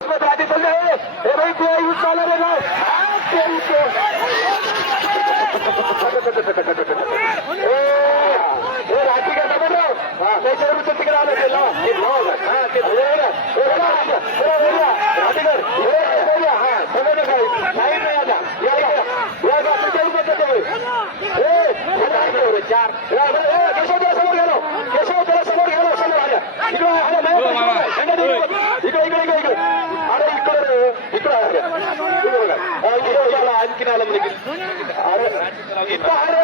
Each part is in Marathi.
आगे चल रहे हे भाई क्या यूज वाला रे ना ए राठी का समझ रहा हां त्याच्यावर उचल तिकडे आलं ते लाव हे लाव हां ते धुळेला राठी कर हां समझ काय साइड में आजा या बाप चल मत दे ए चार केशव त्याला समोर गेलो केशव त्याला समोर गेलो समोर आल्या इकडे आले इकडे अरे इकडे याला आणखीन आलं म्हणजे अरे इथं अरे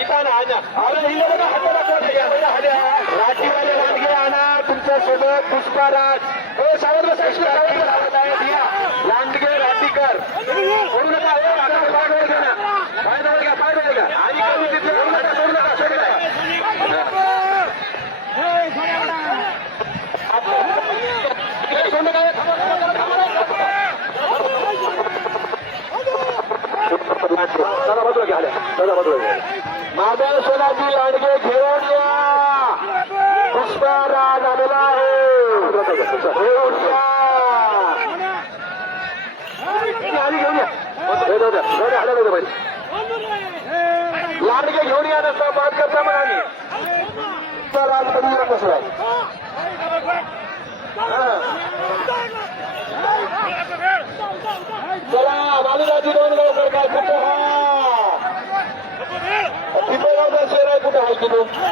इथं ना अरे हिला बघा हाताला राठीवाले लांडगे आणा तुमच्या सोबत पुष्पाराज सावध लांडगे राठीकर सोडू नका पाय घ्या ना पाय घ्या आणि कमी तिथे सोडू नका सोडू नका दादा बाजूला घ्या दादा बाजूला घ्या माझ्या सोनाची लांडगे घेऊन या पुष्पाराज आलेला आहे घेऊन या घेऊन या लांडगे घेऊन या नसता बात करता म्हणाली पुष्पाराज कधी येत नसला चला बालूराजी दोन गावकर काय कुठं पिंपळगावचा शेर आहे कुठं आहे की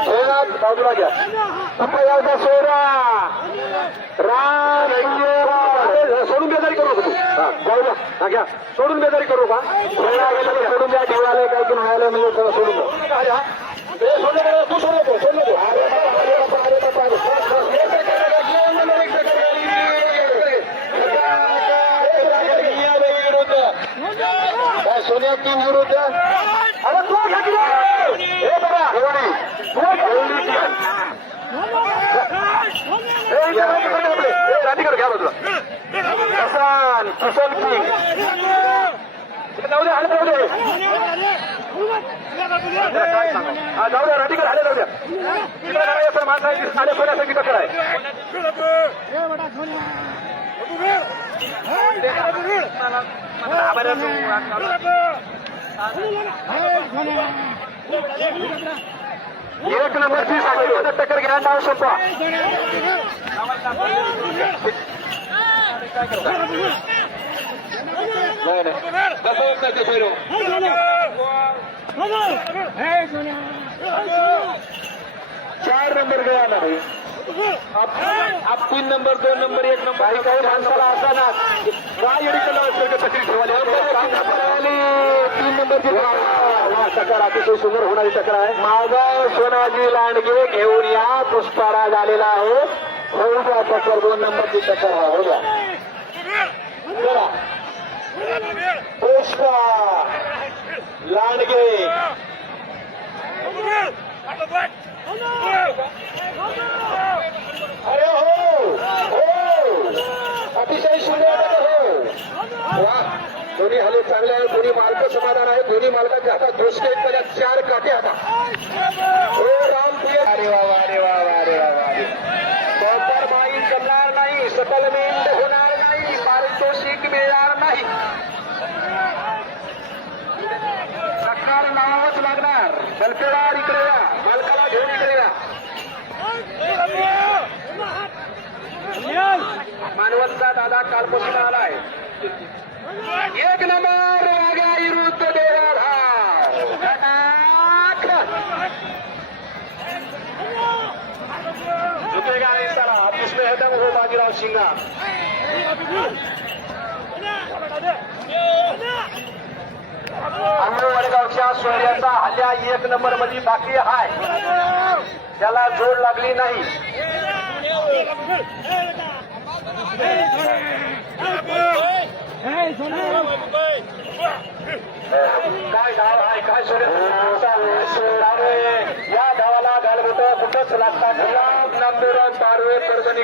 शेरात बाजूला घ्या पिंपळगावचा शेरा राम सोडून बेजारी करू का तू जाऊया हा घ्या सोडून बेजारी करू का शेरा गेलं सोडून द्या ठेवायला काय की न्हायला म्हणजे सोडून द्या तू सोडतो सोडतो सोनिया टीम विरुद्ध अरे तू हे बघा राठीकर घ्या बाजूला हसन कुशल सिंग जाऊ द्या हाले जाऊ दे हा जाऊ द्या राठीकर हाले जाऊ द्या तिकडे करायचं सर माणसाची साडे सोन्यासाठी टक्कर आहे एक नंबरची साडे टक्कर घ्या नाव सोपा नाही कसं होत नाही ते फेरो 4 नंबर गया ना भाई आप 3 नंबर 2 नंबर 1 नंबर काही माणसाला असताना काय एवढी कला तकलीफ ठेवाली 3 नंबरची टक्कर अतिशय सुंदर होणारी टक्कर आहे मागाव सोनाजी लांडगे घेऊन या पुष्पाराज आलेला आहे होऊ द्या टक्कर 2 नंबरची टक्कर हो द्या चला पुष्पा लांडगे अरे हो अतिशय सुंदर हो दोन्ही हले चांगले आहे दोन्ही मालक समाधान आहे दोन्ही मालकांच्या हातात दोषे त्याला 4 काटे आता हो रामप्रिय अरे वा अरे वा अरे वा बरोबर माई करणार नाही सेटलमेंट होणार नाही पारितोषिक मिळणार नाही सरकार नावाच लागणार बलपेदार इकडे या मालकाला घेऊन इकडे या मानवतचा दादा कालपासून आलाय 1 नंबर वाघ्या विरुद्ध देवाला झुकेगा नहीं साला अब उसमें हदम हो बाजीराव सिंगा आंबे वडगावच्या सोयऱ्याचा हल्ला 1 नंबर मध्ये बाकी आहे त्याला जोड लागली नाही काय गाव आहे काय सोडे या गावाला गालबोट कुठंच लागतात नंबर पारवे परभणी